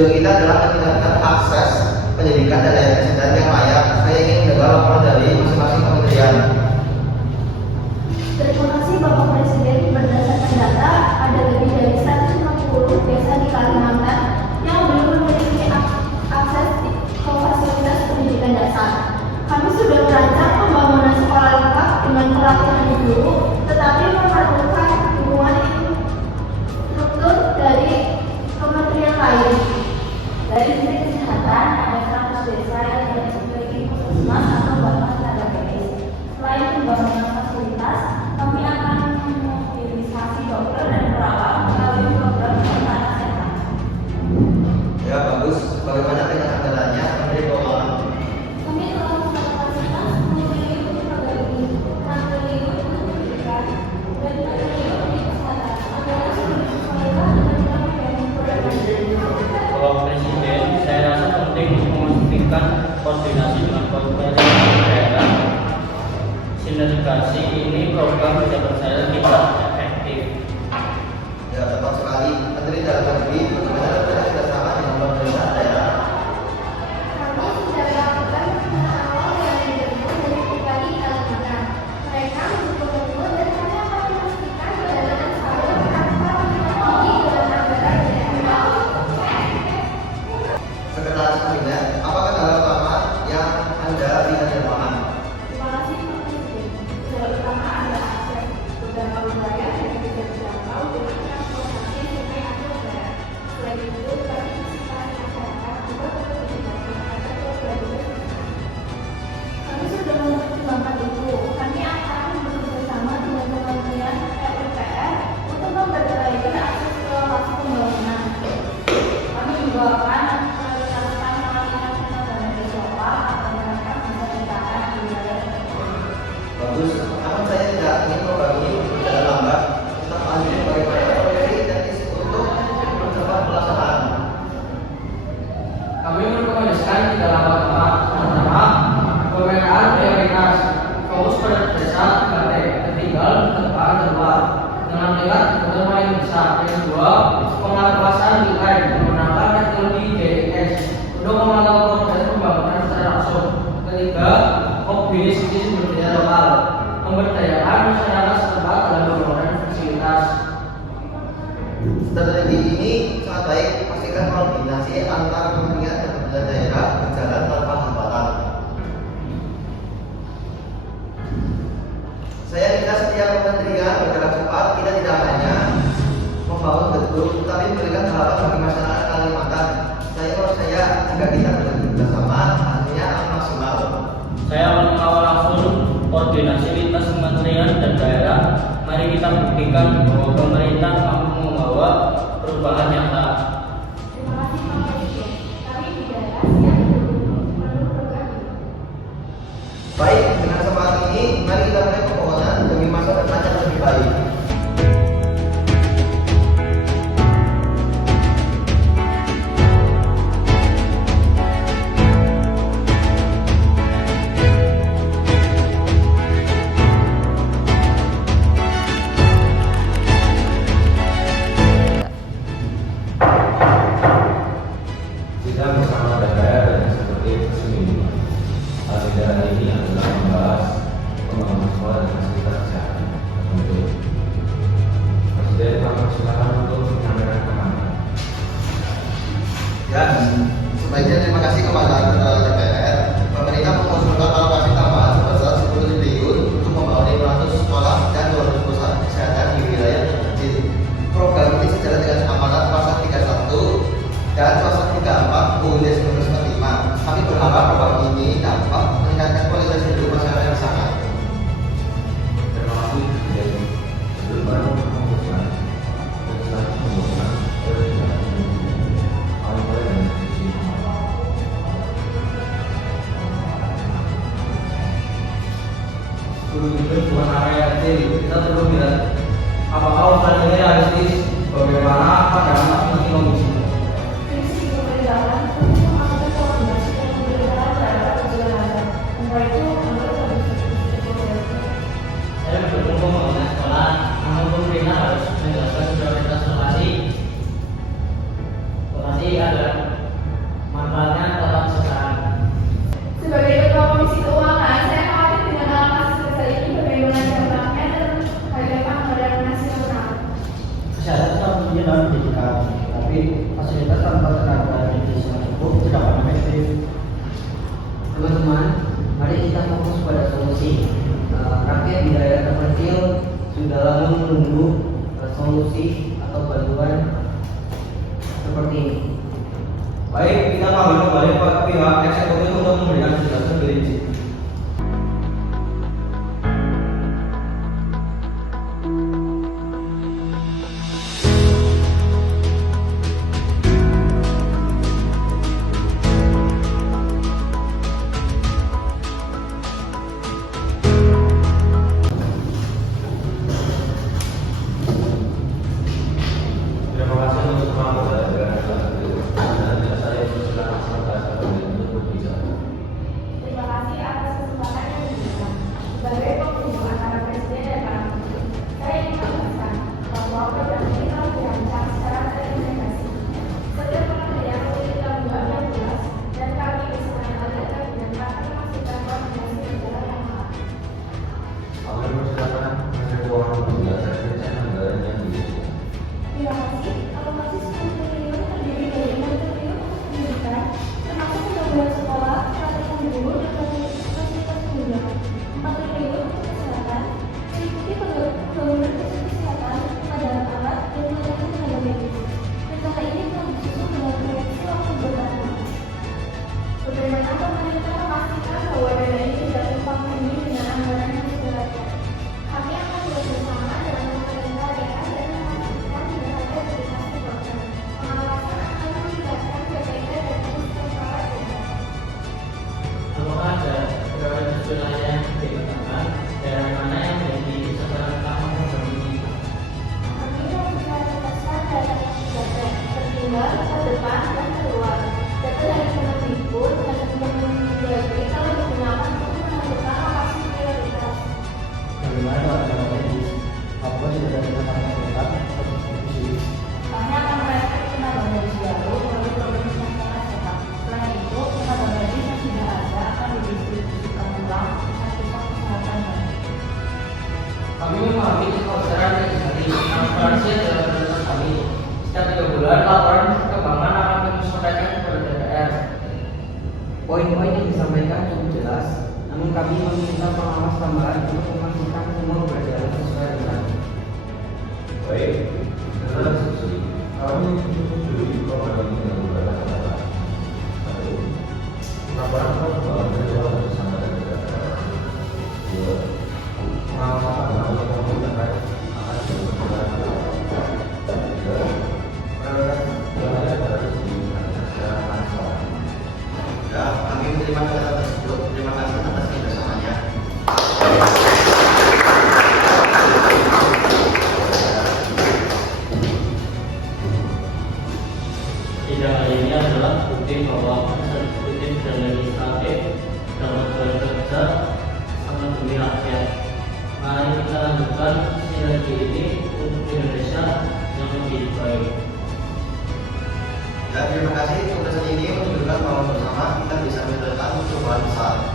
Tujuan kita adalah meningkatkan akses pendidikan dan layanan kesehatan yang layak. Saya ingin mendengar laporan dari masing-masing kementerian. Terima kasih Bapak Presiden. Berdasarkan data, ada lebih dari 160 desa di Kalimantan yang belum memiliki akses ke fasilitas pendidikan dasar. Kami sudah merancang pembangunan sekolah lengkap dengan pelatihan guru, tetapi memerlukan dukungan struktur dari kementerian lain. Dari sisi kesehatan, ada 100 desa yang tidak memiliki puskesmas atau bahkan tenaga medis. Selain pembangunan fasilitas, kami akan memobilisasi dokter dan perawat melalui program pemerintah sehat. Ya, bagus. Bagaimana dengan anggarannya, Menteri Keuangan? Kami telah mengalokasikan 10 triliun untuk program ini, 6 triliun untuk pendidikan, dan 4 triliun untuk kesehatan. Anggaran sudah disesuaikan dengan nilai program ini. Bapak Presiden, saya rasa penting untuk memastikan koordinasi dengan pemerintah daerah. Sinergasi ini program bisa berjalan tidak efektif. Ya, tepat sekali. Menteri Dalam Negeri, bagaimana kerjasama dengan pemerintah daerah? Kami sudah melakukan pemeriksaan awal yang dilakukan dari pribadi Kalimantan. Mereka mendukung dan kami akan memastikan perjalanan salur tanpa mengalami dengan anggaran daerah. Sekretaris Kabinet, apa kendala utama yang Anda lihat di lapangan? Terima kasih Pak Presiden. Kendala utama adalah akses beberapa wilayah yang tidak dijangkau dengan transportasi sungai atau darat. Selain itu, partisipasi masyarakat juga perlu ditingkatkan agar program ini sukses. Kami sudah mempertimbangkan itu. Kami akan bekerja sama dengan Kementerian PUPR untuk memperbaiki akses ke lokasi pembangunan. Kami juga akan prioritaskan pelatihan tenaga medis lokal agar mereka bisa ditahan di wilayah tersebut. Bagus. Namun saya tidak ingin program ini berjalan lambat. Tetap lanjut bagaimana proyeksi teknis untuk percepatan pelaksanaan. Kami merekomendasikan 3 langkah utama. Pertama, pemetaan prioritas fokus pada desa 3T, tertinggal, terdepan, terluar dengan tingkat kebutuhan paling besar. Yang kedua, pengawasan nilai menggunakan teknologi GIS untuk memantau proses pembangunan secara langsung. Ketiga, mobilisasi sumber daya lokal, memberdayakan masyarakat setempat dalam pembangunan fasilitas. Strategi ini sangat baik. Pastikan koordinasi antar kementerian dan pemerintah daerah berjalan tanpa hambatan. Saya minta setiap kementerian bergerak cepat. Kita tidak hanya membangun gedung, tetapi memberikan harapan bagi masyarakat Kalimantan. Saya jika kita bekerja bersama, hasilnya akan maksimal. Saya akan mengawal langsung koordinasi lintas kementerian dan daerah. Mari kita buktikan bahwa pemerintah mampu membawa perubahan nyata. Terima kasih Pak Presiden. Kami di daerah siap mendukung program ini. Baik, dengan kesempatan ini, mari kita mulai pembangunan demi masa depan yang lebih baik. Kita bersama DPR dan eksekutif seminggu. Agenda ini adalah membahas pembangunan sekolah dan fasilitas kesehatan. Untuk Presiden, kami silakan untuk menyampaikan komentar. Ya, sebaiknya terima kasih kepada DPR. Pemerintah mengusulkan alokasi tambahan sebesar 10 triliun untuk membangun 500 sekolah dan 200 pusat kesehatan di wilayah terpencil. Program ini sejalan dengan amanat pasal 31 dan pasal 34 UUD 1945. Kami berharap program ini dapat meningkatkan kualitas hidup masyarakat yang sangat. Terima kasih, Presiden. Sebelum baru memutuskan legislasi pembangunan berjalan kami mulai dengan diskusi. Guru itu bukan area kecil, kita perlu melihat apakah usaha ini realistis, bagaimana pandangan ekonomi. Visi pemerintahan untuk melakukan koordinasi dan pemerintahan daerah berjalan. Untuk itu, kami harus berdiskusi. Saya mendukung pembangunan sekolah, namun pemerintah harus menjelaskan prioritas lokasi. Lokasi adalah saja dalam pendidikan, tapi fasilitas tanpa tenaga medis yang cukup tidak akan efektif. Teman-teman, mari kita fokus pada solusi. Rakyat di daerah terpencil sudah lama menunggu solusi atau bantuan seperti ini. Baik, kita panggil kembali Pak pihak eksekutif untuk memberikan penjelasan lebih rinci. Terima kasih untuk semua anggota DPR yang telah hadir. Dan saya persilakan sementara untuk berbicara. Terima kasih atas kesempatan yang diberikan. Sebagai penghubung antara Presiden dan para menteri, saya ingin menjelaskan bahwa program ini telah dirancang secara terintegrasi. Setiap kementerian memiliki tanggungan yang jelas, dan kami bersama dengan kabinet akan memastikan koordinasi berjalan yang tepat. Kami persilakan Menteri Keuangan menjelaskan rencana anggaran yang dibutuhkan. Terima kasih. Alokasi 10 triliun terdiri dari 6 triliun untuk pendidikan, termasuk pembangunan sekolah, pelatihan guru, dan fasilitas penunjang. 4 triliun untuk kesehatan, meliputi pembangunan fasilitas kesehatan, pengadaan alat, dan pengadaan tenaga medis. Rencana ini telah disusun dengan proyeksi waktu bertahun. Bagaimana pemerintah memastikan bahwa dana ini tidak tumpang tindih dengan anggaran yang sudah ada? Kami akan bekerjasama dengan pemerintah daerah dan memastikan tidak ada duplikasi program. Pengawasan akan melibatkan BPK dan Inspektorat Jenderal. Apakah ada prioritas wilayah yang dikatakan daerah mana yang menjadi sasaran utama program ini? Kami memprioritaskan data tertinggal, terdepan, dan terluar. Data dari Kemendikbud dan Kemendagri telah digunakan untuk menentukan lokasi prioritas. Bagaimana dengan tenaga medis? Apakah sudah ada rencana pemerintah atau distribusi? Kami akan merekrut tenaga medis baru melalui program nasional sehat. Selain itu, tenaga medis yang sudah ada akan didistribusikan ulang ke fasilitas kesehatan baru. Kami memahami kekhawatiran legislatif. Transparansi adalah prioritas kami. Setiap 3 bulan, laporan perkembangan akan kami sampaikan kepada DPR. Poin-poin yang disampaikan cukup jelas, namun kami meminta pengawas tambahan untuk memastikan semua berjalan sesuai rencana. Baik, setelah diskusi, kami menyetujui program ini dengan beberapa catatan. 1. Laporan perkembangan jadwal bersama dengan DPR. 2. Pengawasan pengawasan pemerintah akan dilakukan. 3. Prioritas wilayah harus dilakukan secara transparan. Ya, kami menerima catatan tersebut. Terima kasih atas kerjasamanya. Sidang hari ini adalah bukti bahwa eksekutif dan legislatif dapat bekerja sama demi rakyat. Mari kita lanjutkan sinergi ini untuk Indonesia yang lebih baik. Dan terima kasih keputusan ini menunjukkan bahwa bersama kita bisa menyelesaikan perubahan besar.